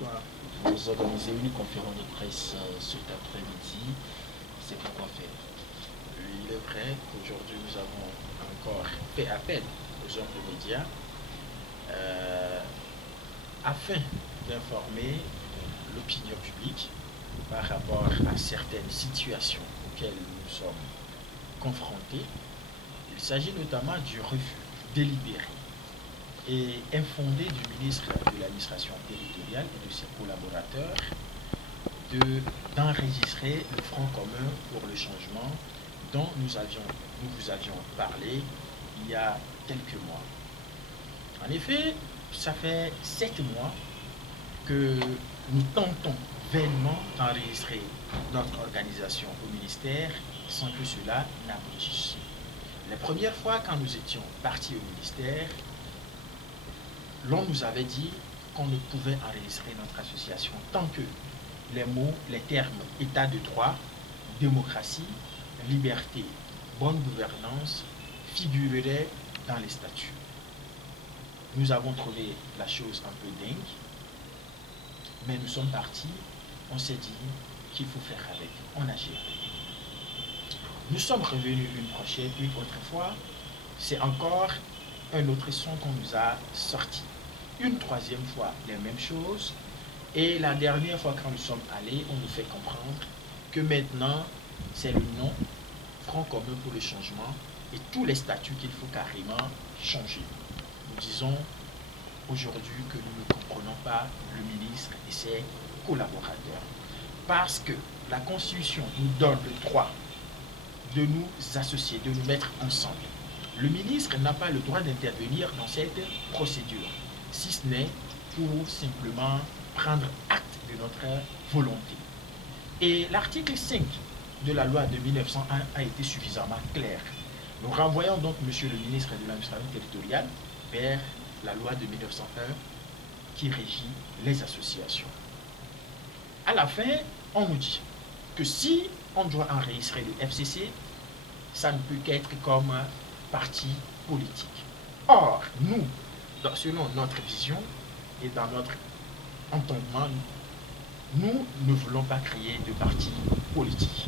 bonsoir. Vous organisez une conférence de presse cet après-midi. C'est pourquoi faire? Il est vrai qu'aujourd'hui nous avons encore fait appel aux hommes de médias afin d'informer l'opinion publique par rapport à certaines situations auxquelles nous sommes confrontés. Il s'agit notamment du refus délibéré et infondé du ministre de l'administration territoriale et de ses collaborateurs d'enregistrer le Front commun pour le changement dont nous vous avions parlé il y a quelques mois. En effet, ça fait 7 mois que nous tentons vainement d'enregistrer notre organisation au ministère sans que cela n'aboutisse. La première fois, quand nous étions partis au ministère, l'on nous avait dit qu'on ne pouvait enregistrer notre association tant que les mots, les termes état de droit, démocratie, liberté, bonne gouvernance figureraient dans les statuts. Nous avons trouvé la chose un peu dingue, mais nous sommes partis, on s'est dit qu'il faut faire avec, on a géré. Nous sommes revenus une autre fois, c'est encore un autre son qu'on nous a sorti. Une troisième fois, les mêmes choses. Et la dernière fois quand nous sommes allés, on nous fait comprendre que maintenant, c'est le nom Front commun pour le changement et tous les statuts qu'il faut carrément changer. Nous disons aujourd'hui que nous ne comprenons pas le ministre et ses collaborateurs. Parce que la Constitution nous donne le droit de nous associer, de nous mettre ensemble. Le ministre n'a pas le droit d'intervenir dans cette procédure, si ce n'est pour simplement prendre acte de notre volonté. Et l'article 5 de la loi de 1901 a été suffisamment clair. Nous renvoyons donc monsieur le ministre de l'administration territoriale vers la loi de 1901 qui régit les associations. À la fin, on nous dit que si on doit enregistrer le FCC, ça ne peut qu'être comme un parti politique. Or, nous, selon notre vision et dans notre entendement, nous ne voulons pas créer de parti politique.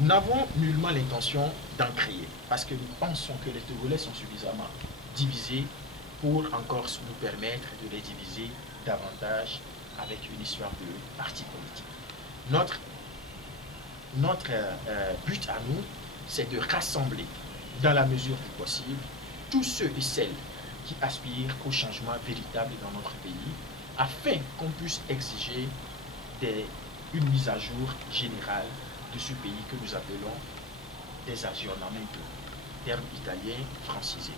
Nous n'avons nullement l'intention d'en créer parce que nous pensons que les Togolais sont suffisamment divisés pour encore nous permettre de les diviser davantage avec une histoire de parti politique. Notre but à nous, c'est de rassembler, dans la mesure du possible, tous ceux et celles qui aspirent au changement véritable dans notre pays, afin qu'on puisse exiger une mise à jour générale de ce pays que nous appelons des aggiornamento, terme italien francisé.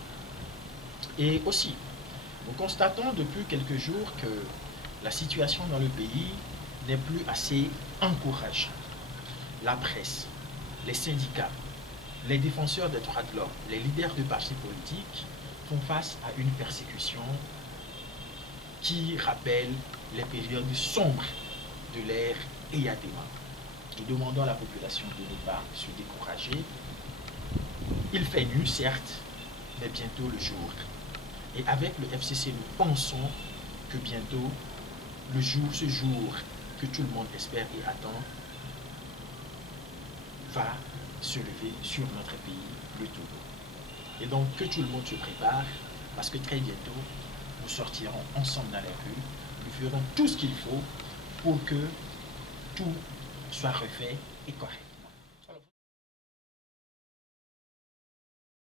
Et aussi, nous constatons depuis quelques jours que la situation dans le pays n'est plus assez encourageante. La presse, les syndicats, les défenseurs des droits de l'homme, les leaders de partis politiques font face à une persécution qui rappelle les périodes sombres de l'ère Eyadema. Nous demandons à la population de ne pas se décourager. Il fait nuit, certes, mais bientôt le jour. Et avec le FCC, nous pensons que bientôt, ce jour que tout le monde espère et attend, va se lever sur notre pays, le Togo. Et donc, que tout le monde se prépare, parce que très bientôt, nous sortirons ensemble dans les rues, nous ferons tout ce qu'il faut pour que tout soit refait et correct.